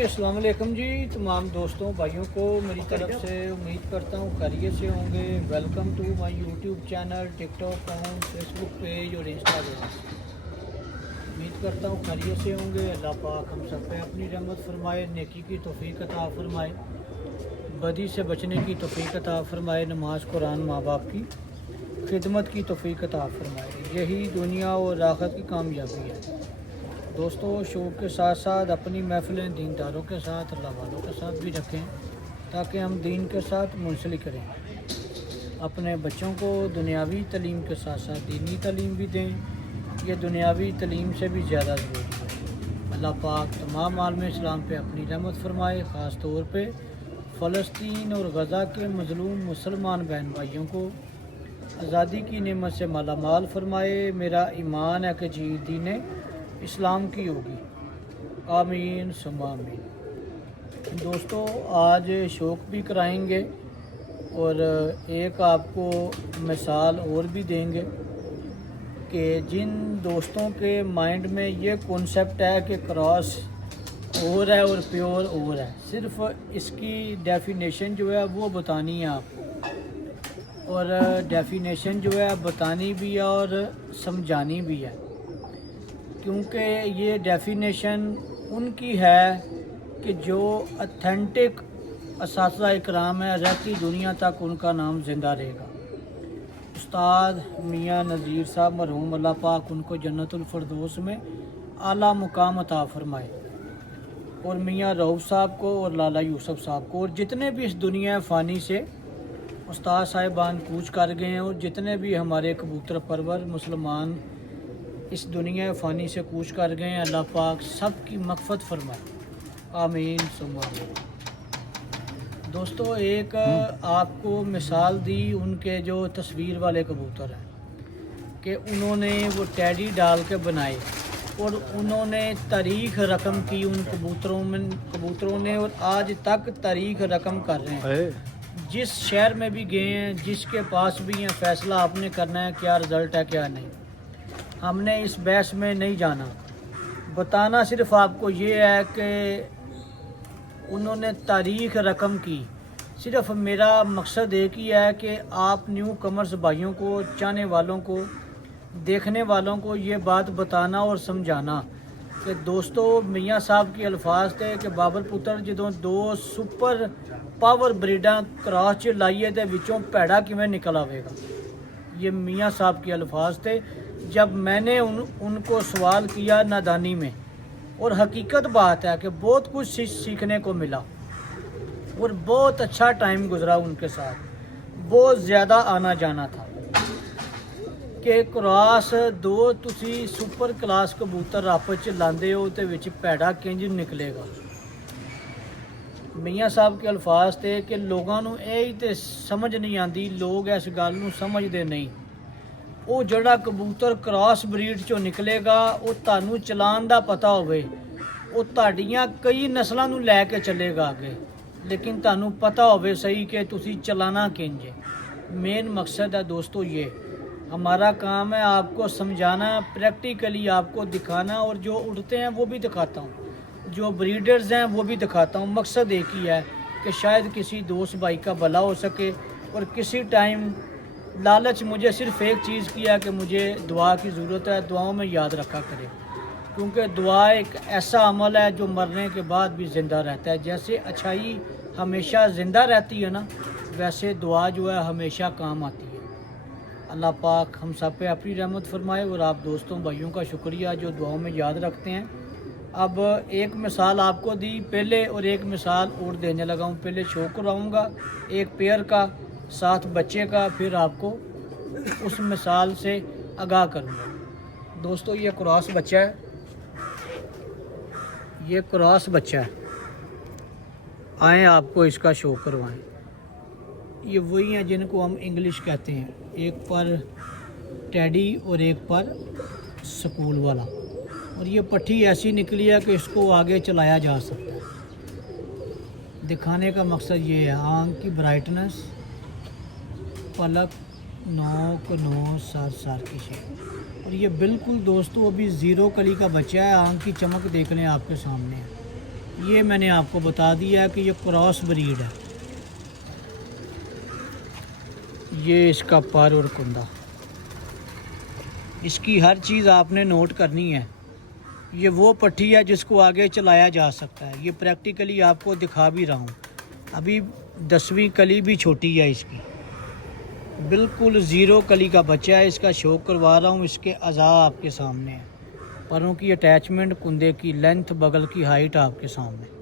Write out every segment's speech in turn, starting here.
अस्सलाम वालेकुम जी। तमाम दोस्तों भाइयों को मेरी तरफ से उम्मीद करता हूँ खैरियत से होंगे। Welcome to my YouTube channel, TikTok account, Facebook page और इंस्टाग्राम। उम्मीद करता हूँ खैरियत से होंगे। अल्लाह पाक हम सब पे अपनी रहमत फरमाए, नेकी की तौफीक अता फरमाए, बदी से बचने की तौफीक अता फरमाए, नमाज कुरान माँ बाप की खिदमत की तौफीक अता फरमाए। यही दुनिया और आखिरत की कामयाबी है। दोस्तों शौक़ के साथ साथ अपनी महफ़िलें दीनदारों के साथ, अल्लाह वालों के साथ भी रखें ताकि हम दीन के साथ मुंसलिक करें। अपने बच्चों को दुनियावी तालीम के साथ साथ दीनी तालीम भी दें। ये दुनियावी तालीम से भी ज़्यादा ज़रूरी है। अल्लाह पाक तमाम आलम इस्लाम पे अपनी रहमत फरमाए। ख़ास तौर पे फ़लस्तीन और गज़ा के मज़लूम मुसलमान बहन भाइयों को आज़ादी की नेमत से माला माल फरमाए। मेरा ईमान है कि जी दीन इस्लाम की होगी। आमीन सुम्मा आमीन। दोस्तों आज शौक़ भी कराएंगे और एक आपको मिसाल और भी देंगे कि जिन दोस्तों के माइंड में ये कॉन्सेप्ट है कि क्रॉस और है और प्योर और है, सिर्फ इसकी डेफिनेशन जो है वो बतानी है आपको, और डेफिनेशन जो है बतानी भी है और समझानी भी है। क्योंकि ये डेफिनेशन उनकी है कि जो अथेंटिक असातिज़ा इकराम है, रहती दुनिया तक उनका नाम ज़िंदा रहेगा। उस्ताद मियाँ नज़ीर साहब मरहूम, अल्लाह पाक उनको जन्नतुल फ़िरदौस में आला मुकाम अता फ़रमाए, और मियाँ रऊफ़ साहब को और लाला यूसुफ साहब को, और जितने भी इस दुनिया फ़ानी से उस्ताद साहिबान कूच कर गए हैं, और जितने भी हमारे कबूतर परवर मुसलमान इस दुनिया फ़ानी से कूच कर गए हैं, अल्लाह पाक सब की मग़फ़िरत फरमाए। आमीन सुम्मा आमीन। दोस्तों एक आपको मिसाल दी उनके जो तस्वीर वाले कबूतर हैं कि उन्होंने वो टैडी डाल के बनाए और उन्होंने तारीख़ रकम की उन कबूतरों ने, और आज तक तारीख़ रकम कर रहे हैं। जिस शहर में भी गए हैं, जिसके पास भी हैं, फ़ैसला आपने करना है क्या रिज़ल्ट है क्या नहीं। हमने इस बहस में नहीं जाना। बताना सिर्फ आपको ये है कि उन्होंने तारीख़ रकम की। सिर्फ मेरा मकसद एक ही है कि आप न्यू कमर्स भाइयों को, चाहने वालों को, देखने वालों को ये बात बताना और समझाना कि दोस्तों मियाँ साहब के अल्फाज थे कि बाबर पुत्र जो दो सुपर पावर ब्रीडां क्रॉस च लाइए तो विचों भैड़ा किवें निकल आवेगा। ये मियाँ साहब के अल्फाज थे जब मैंने उनको सवाल किया नादानी में, और हकीकत बात है कि बहुत कुछ सीखने को मिला और बहुत अच्छा टाइम गुजरा उनके साथ। बहुत ज़्यादा आना जाना था कि क्रॉस दो तुसी सुपर क्लास कबूतर आपस च लांदे हो तो विच भैड़ा किंज निकलेगा। मियाँ साहब के अल्फाज थे कि लोगों को यही तो समझ नहीं आती, लोग इस गल नूं समझते नहीं। वो जड़ा कबूतर क्रॉस ब्रीड चो निकलेगा वो तानू चलान दा पता होवे, वो ताड़ियाँ कई नस्लों नूं लैके चलेगा आगे, लेकिन तानू पता होवे सही कि तुसी चलाना किंज है। मेन मकसद है दोस्तों ये हमारा काम है आपको समझाना, प्रैक्टिकली आपको दिखाना, और जो उड़ते हैं वो भी दिखाता हूँ, जो ब्रीडर्स हैं वो भी दिखाता हूँ। मकसद एक ही है कि शायद किसी दोस्त भाई का भला हो सके। और किसी टाइम लालच मुझे सिर्फ़ एक चीज़ की है कि मुझे दुआ की ज़रूरत है, दुआओं में याद रखा करें, क्योंकि दुआ एक ऐसा अमल है जो मरने के बाद भी ज़िंदा रहता है। जैसे अच्छाई हमेशा ज़िंदा रहती है ना, वैसे दुआ जो है हमेशा काम आती है। अल्लाह पाक हम सब पे अपनी रहमत फरमाए, और आप दोस्तों भाइयों का शुक्रिया जो दुआओं में याद रखते हैं। अब एक मिसाल आपको दी पहले, और एक मिसाल और देने लगा हूँ। पहले शो कराऊँगा एक पेयर का साथ बच्चे का, फिर आपको उस मिसाल से आगाह करूँगा। दोस्तों ये क्रॉस बच्चा है, ये क्रॉस बच्चा है। आए आपको इसका शो करवाएं। ये वही हैं जिनको हम इंग्लिश कहते हैं, एक पर टैडी और एक पर स्कूल वाला। और ये पट्टी ऐसी निकली है कि इसको आगे चलाया जा सकता है। दिखाने का मकसद ये है, आँख की ब्राइटनेस, पलक, नोक, नोज, सार की शेप। और ये बिल्कुल दोस्तों अभी ज़ीरो कली का बच्चा है। आँख की चमक देखने आपके सामने है। ये मैंने आपको बता दिया कि ये क्रॉस ब्रीड है। ये इसका पर और कुंदा, इसकी हर चीज़ आपने नोट करनी है। ये वो पट्टी है जिसको आगे चलाया जा सकता है। ये प्रैक्टिकली आपको दिखा भी रहा हूँ। अभी 10वीं कली भी छोटी है इसकी, बिल्कुल ज़ीरो कली का बच्चा है। इसका शो करवा रहा हूँ। इसके अज़ा आपके सामने है, परों की अटैचमेंट, कुंदे की लेंथ, बगल की हाइट आपके सामने।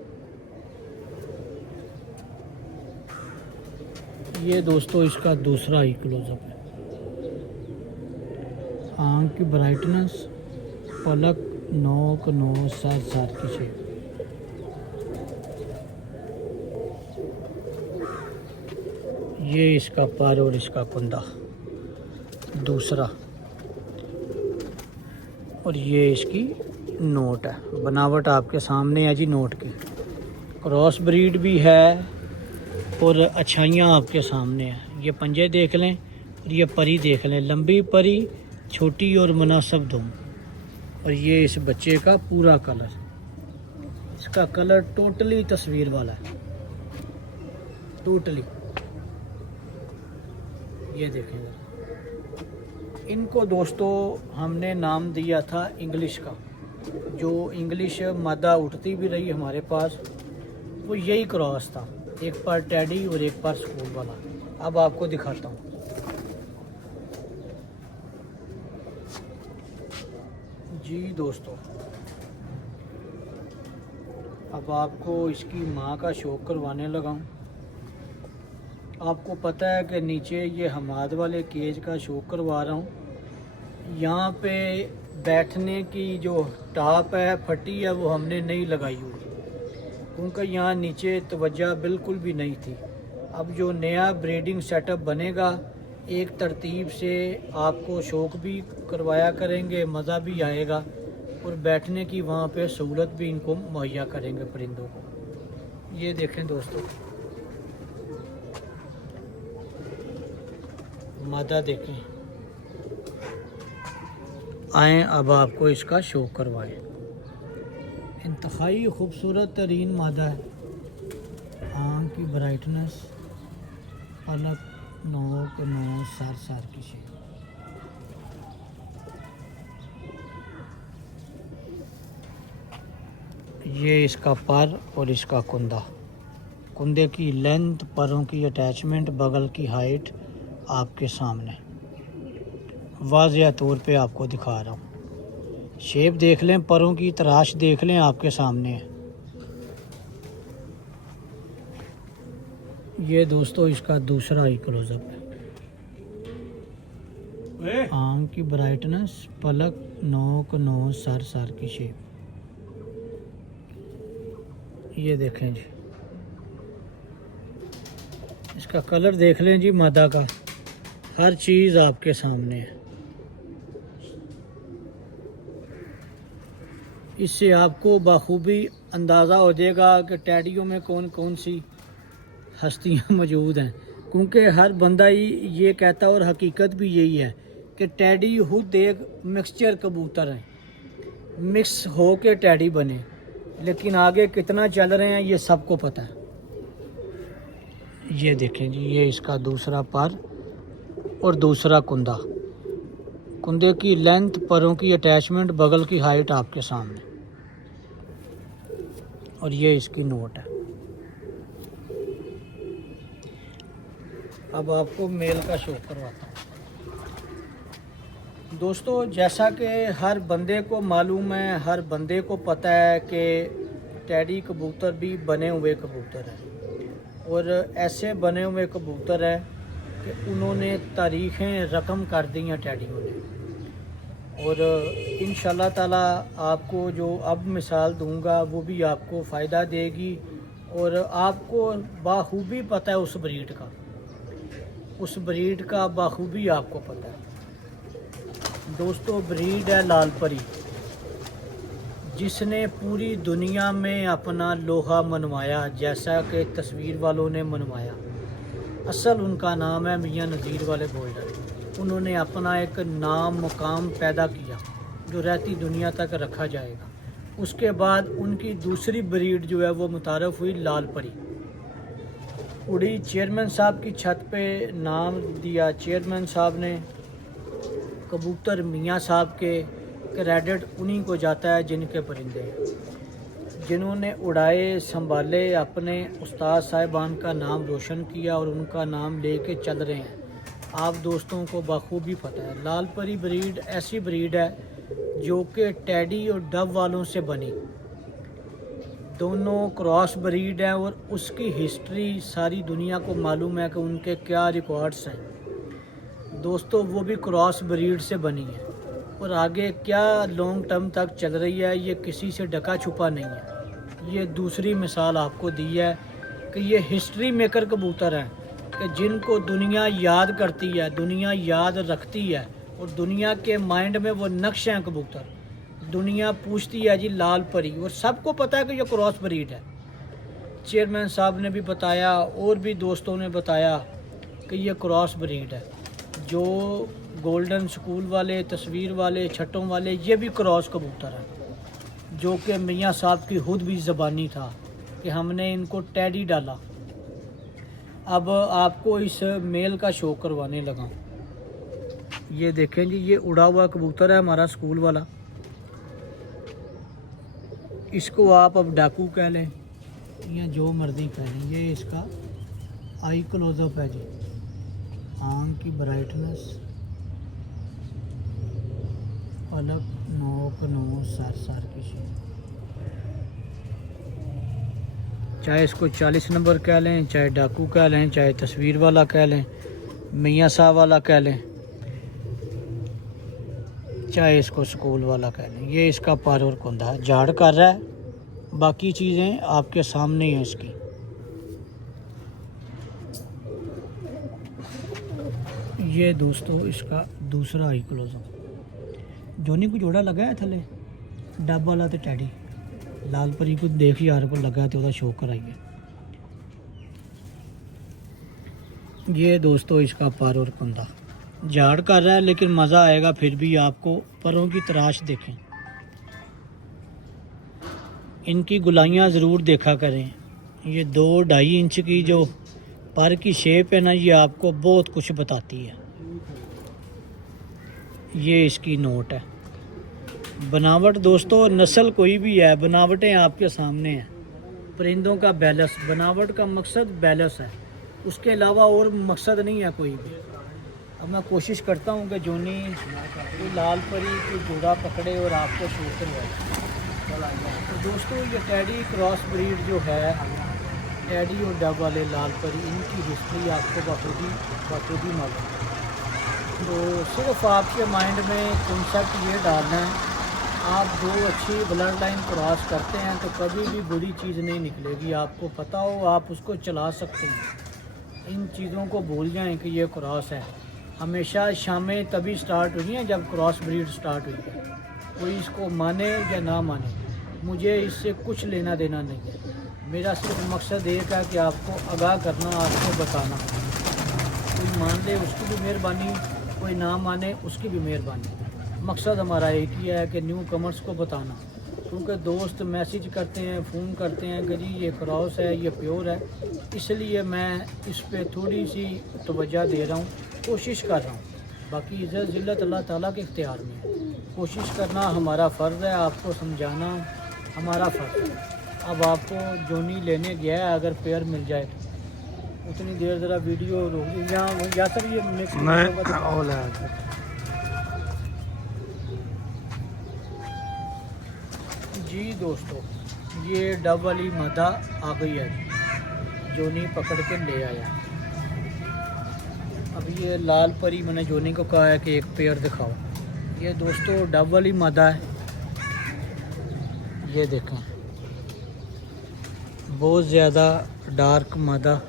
ये दोस्तों इसका दूसरा ही क्लोजअप है। आँख की ब्राइटनेस, पलक, नोक, नोज, सर की शेप। ये इसका पर और इसका कुंदा दूसरा, और ये इसकी नोट है। बनावट आपके सामने है जी नोट की। क्रॉस ब्रीड भी है और अच्छाइयाँ आपके सामने हैं। ये पंजे देख लें और ये परी देख लें, लंबी परी, छोटी और मुनासिब दुम। और ये इस बच्चे का पूरा कलर, इसका कलर टोटली तस्वीर वाला है, टोटली। ये देखें। इनको दोस्तों हमने नाम दिया था इंग्लिश का। जो इंग्लिश मादा उठती भी रही हमारे पास, वो यही क्रॉस था, एक पर टैडी और एक पर स्कूल वाला। अब आपको दिखाता हूँ। जी दोस्तों, अब आपको इसकी माँ का शौक करवाने लगा हूँ। आपको पता है कि नीचे ये हमाद वाले केज का शौक करवा रहा हूँ। यहाँ पे बैठने की जो टाप है, फटी है, वो हमने नहीं लगाई हुई, क्योंकि यहाँ नीचे तवज्जो बिल्कुल भी नहीं थी। अब जो नया ब्रीडिंग सेटअप बनेगा, एक तरतीब से आपको शौक भी करवाया करेंगे, मज़ा भी आएगा, और बैठने की वहाँ पे सहूलत भी इनको मुहैया करेंगे परिंदों को। ये देखें दोस्तों, मादा देखें। आएँ अब आपको इसका शौक करवाएं। इंतहाई खूबसूरत तरीन मादा है। आँख की ब्राइटनेस, पलक, नोक, नोज, सर की शेप। ये इसका पर और इसका कुंदा, कुंदे की लेंथ, परों की अटैचमेंट, बगल की हाइट आपके सामने वाज़िया तौर पे आपको दिखा रहा हूँ। शेप देख लें, परों की तराश देख लें, आपके सामने है। ये दोस्तों इसका दूसरा ही क्लोजअप है। आँख की ब्राइटनेस, पलक, नोक, नोज, सर की शेप। ये देखें जी, इसका कलर देख लें जी, मादा का हर चीज़ आपके सामने है। इससे आपको बखूबी अंदाज़ा हो जाएगा कि टैडियों में कौन कौन सी हस्तियां मौजूद हैं, क्योंकि हर बंदा ही ये कहता है और हकीकत भी यही है कि टैडी खुद एक मिक्सचर कबूतर है, मिक्स हो के टैडी बने। लेकिन आगे कितना चल रहे हैं ये सबको पता है। ये देखें जी, ये इसका दूसरा पर और दूसरा कुंदा, कुंदे की लेंथ, परों की अटैचमेंट, बगल की हाइट आपके सामने, और ये इसकी नोट है। अब आपको मेल का शौक करवाता हूँ। दोस्तों, जैसा कि हर बंदे को मालूम है, हर बंदे को पता है कि टैडी कबूतर भी बने हुए कबूतर हैं, और ऐसे बने हुए कबूतर हैं कि उन्होंने तारीखें रकम कर दी हैं टैडियों ने। और इंशाल्लाह ताला आपको जो अब मिसाल दूंगा वो भी आपको फ़ायदा देगी, और आपको बाखूबी पता है उस ब्रीड का बाखूबी आपको पता है। दोस्तों, ब्रीड है लाल परी, जिसने पूरी दुनिया में अपना लोहा मनवाया, जैसा कि तस्वीर वालों ने मनवाया। असल उनका नाम है मियाँ नज़ीर वाले बोल्डर। उन्होंने अपना एक नाम मुकाम पैदा किया जो रहती दुनिया तक रखा जाएगा। उसके बाद उनकी दूसरी ब्रीड जो है वो मुतारफ़ हुई लाल परी। उड़ी चेयरमैन साहब की छत पे, नाम दिया चेयरमैन साहब ने। कबूतर मियाँ साहब के, क्रेडिट उन्हीं को जाता है जिनके परिंदे, जिन्होंने उड़ाए, संभाले, अपने उस्ताद साहिबान का नाम रोशन किया और उनका नाम लेके चल रहे हैं। आप दोस्तों को बखूबी पता है लाल परी ब्रीड ऐसी ब्रीड है जो कि टेडी और डव वालों से बनी, दोनों क्रॉस ब्रीड हैं और उसकी हिस्ट्री सारी दुनिया को मालूम है कि उनके क्या रिकॉर्ड्स हैं दोस्तों। वो भी क्रॉस ब्रीड से बनी है और आगे क्या लॉन्ग टर्म तक चल रही है ये किसी से ढका छुपा नहीं है। ये दूसरी मिसाल आपको दी है कि ये हिस्ट्री मेकर कबूतर हैं कि जिनको दुनिया याद करती है, दुनिया याद रखती है और दुनिया के माइंड में वो नक्श हैं कबूतर। दुनिया पूछती है जी लाल परी और सबको पता है कि ये क्रॉस ब्रीड है। चेयरमैन साहब ने भी बताया और भी दोस्तों ने बताया कि ये क्रॉस ब्रीड है। जो गोल्डन स्कूल वाले, तस्वीर वाले, छठों वाले, ये भी क्रॉस कबूतर हैं जो कि मियाँ साहब की खुद भी ज़बानी था कि हमने इनको टेडी डाला। अब आपको इस मेल का शो करवाने लगा। ये देखें जी, ये उड़ा हुआ कबूतर है हमारा स्कूल वाला। इसको आप अब डाकू कह लें या जो मर्जी कह लें। ये इसका आई क्लोजअप है जी, आँख की ब्राइटनेस, पलक, नोक, नोज, सर की शेप। चाहे इसको 40 नंबर कह लें, चाहे डाकू कह लें, चाहे तस्वीर वाला कह लें, मियाँ साहब वाला कह लें, चाहे इसको स्कूल वाला कह लें। ये इसका पर और कुंदा है, झाड़ कर रहा है, बाकी चीज़ें आपके सामने ही हैं इसकी। ये दोस्तों इसका दूसरा आई क्लोजअप। जोनी को जोड़ा लगा है थले डब वाला तो टैडी लाल परी को देख यार को लगा तो वह शो कराइए। ये दोस्तों इसका पर और कुंदा झाड़ कर रहा है लेकिन मज़ा आएगा फिर भी आपको। परों की तराश देखें, इनकी गुलाइयाँ ज़रूर देखा करें। ये 2-2.5 इंच की जो पर की शेप है ना, ये आपको बहुत कुछ बताती है। ये इसकी नोट है। बनावट दोस्तों, नस्ल कोई भी है, बनावटें आपके सामने हैं। परिंदों का बैलेंस, बनावट का मकसद बैलेंस है, उसके अलावा और मकसद नहीं है कोई भी। अब मैं कोशिश करता हूँ कि जोनी लाल परी की जोड़ा पकड़े और आपको शो करवाए। तो दोस्तों ये टेडी क्रॉस ब्रीड जो है, टेडी और डब वाले लाल परी, इनकी हिस्ट्री आपको बखूबी मालूम है। तो सिर्फ आपके माइंड में कॉन्सेप्ट ये डालना है, आप दो अच्छी ब्लड लाइन क्रॉस करते हैं तो कभी भी बुरी चीज़ नहीं निकलेगी। आपको पता हो, आप उसको चला सकते हैं। इन चीज़ों को भूल जाएं कि ये क्रॉस है। हमेशा शामें तभी स्टार्ट हुई हैं जब क्रॉस ब्रीड स्टार्ट हुई है। कोई इसको माने या ना माने, मुझे इससे कुछ लेना देना नहीं है। मेरा सिर्फ मकसद एक है कि आपको आगाह करना, आपको बताना। कोई मान ले उसकी भी मेहरबानी, कोई ना माने उसकी भी मेहरबानी। मकसद हमारा एक ही है कि न्यू कमर्स को बताना, क्योंकि दोस्त मैसेज करते हैं, फ़ोन करते हैं कि जी ये क्रॉस है, ये प्योर है, इसलिए मैं इस पे थोड़ी सी तवज्जो दे रहा हूँ, कोशिश कर रहा हूँ। बाकी इज़्ज़त ज़िल्लत अल्लाह ताला के इख्तियार में है। कोशिश करना हमारा फ़र्ज़ है, आपको समझाना हमारा फ़र्ज़ है। अब आपको जोनी लेने गया है, अगर पेयर मिल जाए तो उतनी देर ज़रा वीडियो रोक या सर ये मिक्स जी दोस्तों, ये डब वाली मादा आ गई है, जोनी पकड़ के ले आया। अब ये लाल परी मैंने जोनी को कहा है कि एक पेयर दिखाओ। ये दोस्तों डब वाली मादा है, ये देखें बहुत ज़्यादा डार्क मादा।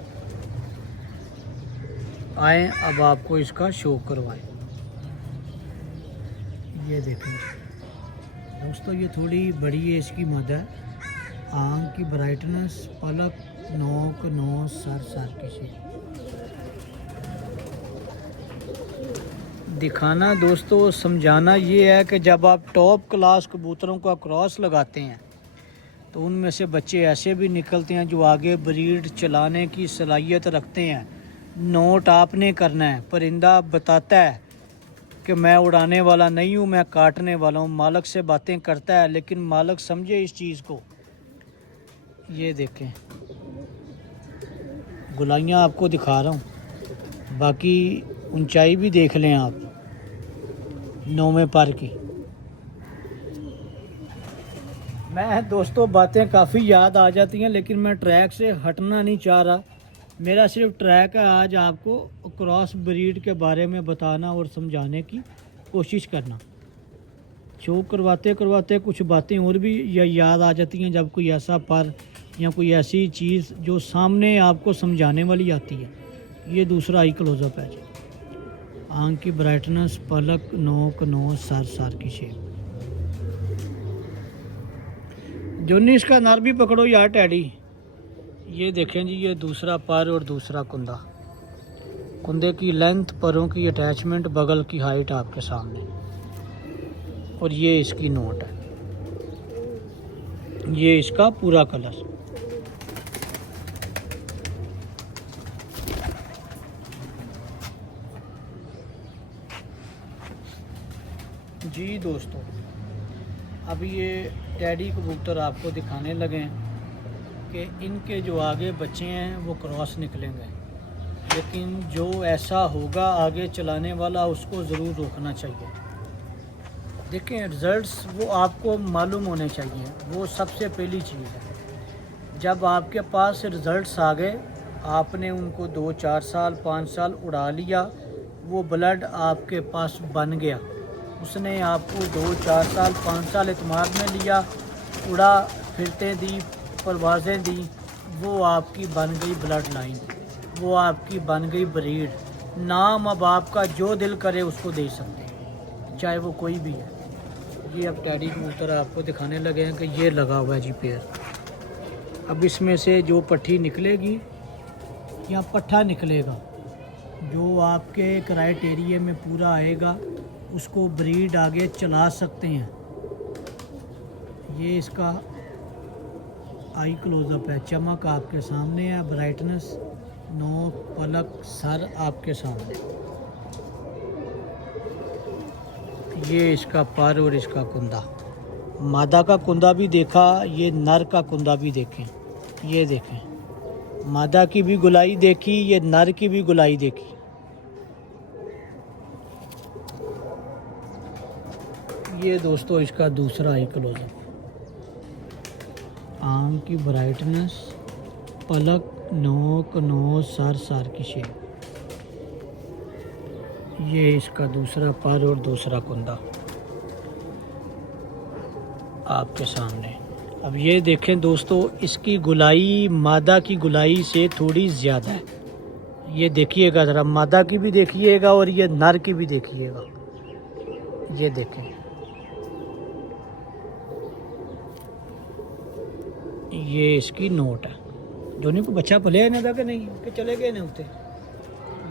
आए अब आपको इसका शो करवाएं। ये देखें दोस्तों, ये थोड़ी बड़ी है इसकी मादा है। आँख की ब्राइटनेस, पलक, नोक, नोज, सर की शेप। दिखाना दोस्तों, समझाना ये है कि जब आप टॉप क्लास कबूतरों का क्रॉस लगाते हैं तो उनमें से बच्चे ऐसे भी निकलते हैं जो आगे ब्रीड चलाने की सलाहियत रखते हैं। नोट आपने करना है, परिंदा बताता है कि मैं उड़ाने वाला नहीं हूँ, मैं काटने वाला हूँ, मालिक से बातें करता है, लेकिन मालिक समझे इस चीज़ को। ये देखें, गुलाइयाँ आपको दिखा रहा हूँ, बाकी ऊंचाई भी देख लें आप 9वें पर की। मैं दोस्तों बातें काफ़ी याद आ जाती हैं, लेकिन मैं ट्रैक से हटना नहीं चाह रहा। मेरा सिर्फ ट्रैक है आज आपको क्रॉस ब्रीड के बारे में बताना और समझाने की कोशिश करना। शो करवाते करवाते कुछ बातें और भी याद आ जाती हैं जब कोई ऐसा पर या कोई ऐसी चीज़ जो सामने आपको समझाने वाली आती है। ये दूसरा आई क्लोजअप है जी। आँख की ब्राइटनेस, पलक, नोक, नोज, सर की शेप। जोनी इसका नर भी पकड़ो यार टैडी। ये देखें जी, ये दूसरा पर और दूसरा कुंदा। कुंदे की लेंथ, परों की अटैचमेंट, बगल की हाइट आपके सामने, और ये इसकी नोट है। ये इसका पूरा कलर। जी दोस्तों, अब ये टैडी कबूतर आपको दिखाने लगे हैं कि इनके जो आगे बच्चे हैं वो क्रॉस निकलेंगे, लेकिन जो ऐसा होगा आगे चलाने वाला उसको ज़रूर रोकना चाहिए। देखें, रिज़ल्ट्स वो आपको मालूम होने चाहिए, वो सबसे पहली चीज़ है। जब आपके पास रिज़ल्ट्स आ गए, आपने उनको 2, 4 साल, 5 साल उड़ा लिया, वो ब्लड आपके पास बन गया, उसने आपको 2, 4 साल, 5 साल एतमाद में लिया, उड़ा, फिरते दी, परवाज़ें दी, वो आपकी बन गई ब्लड लाइन, वो आपकी बन गई ब्रीड। नाम अब आपका जो दिल करे उसको दे सकते हैं, चाहे वो कोई भी है। ये अब टैडी कबूतर आपको दिखाने लगे हैं कि ये लगा हुआ है जी पेयर। अब इसमें से जो पट्टी निकलेगी या पट्ठा निकलेगा, जो आपके क्राइटेरिया में पूरा आएगा, उसको ब्रीड आगे चला सकते हैं। ये इसका आई क्लोजअप है, चमक आपके सामने है, ब्राइटनेस, नोक, पलक, सर आपके सामने। ये इसका पर और इसका कुंदा। मादा का कुंदा भी देखा, ये नर का कुंदा भी देखें। ये देखें, मादा की भी गुलाई देखी, ये नर की भी गुलाई देखी। ये दोस्तों इसका दूसरा आई क्लोजअप। आँख की ब्राइटनेस, पलक, नोक, नोज, सर की शेप। ये इसका दूसरा पर और दूसरा कुंदा आपके सामने। अब ये देखें दोस्तों, इसकी गुलाई मादा की गुलाई से थोड़ी ज़्यादा है। ये देखिएगा ज़रा, मादा की भी देखिएगा और ये नर की भी देखिएगा। ये देखें, ये इसकी नोट है। जोनी को बच्चा पले ना था कि नहीं, कि चले गए ना उठते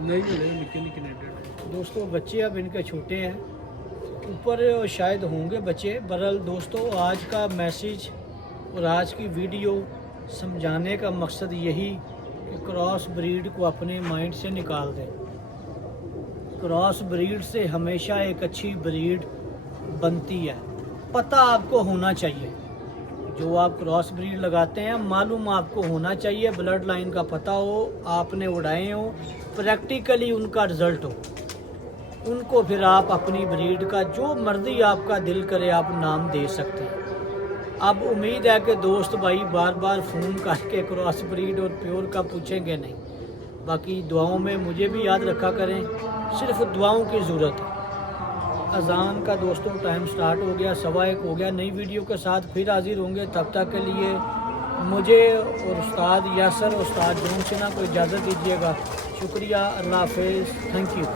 नहीं दोस्तों। बच्चे अब इनके छोटे हैं, ऊपर शायद होंगे बच्चे। बहरहाल दोस्तों, आज का मैसेज और आज की वीडियो समझाने का मकसद यही कि क्रॉस ब्रीड को अपने माइंड से निकाल दें। क्रॉस ब्रीड से हमेशा एक अच्छी ब्रीड बनती है। पता आपको होना चाहिए, जो आप क्रॉस ब्रीड लगाते हैं मालूम आपको होना चाहिए, ब्लड लाइन का पता हो, आपने उड़ाए हो, प्रैक्टिकली उनका रिज़ल्ट हो, उनको फिर आप अपनी ब्रीड का जो मर्जी आपका दिल करे आप नाम दे सकते हैं। अब उम्मीद है कि दोस्त भाई बार बार फ़ोन करके क्रॉस ब्रीड और प्योर का पूछेंगे नहीं। बाकी दुआओं में मुझे भी याद रखा करें, सिर्फ दुआओं की ज़रूरत है। अज़ान का दोस्तों टाइम स्टार्ट हो गया, 1:15 हो गया। नई वीडियो के साथ फिर हाजिर होंगे, तब तक के लिए मुझे और उस्ताद यासर, उस्ताद जून सिन्हा को इजाज़त दीजिएगा। शुक्रिया, अल्लाह हाफ़िज़, थैंक यू।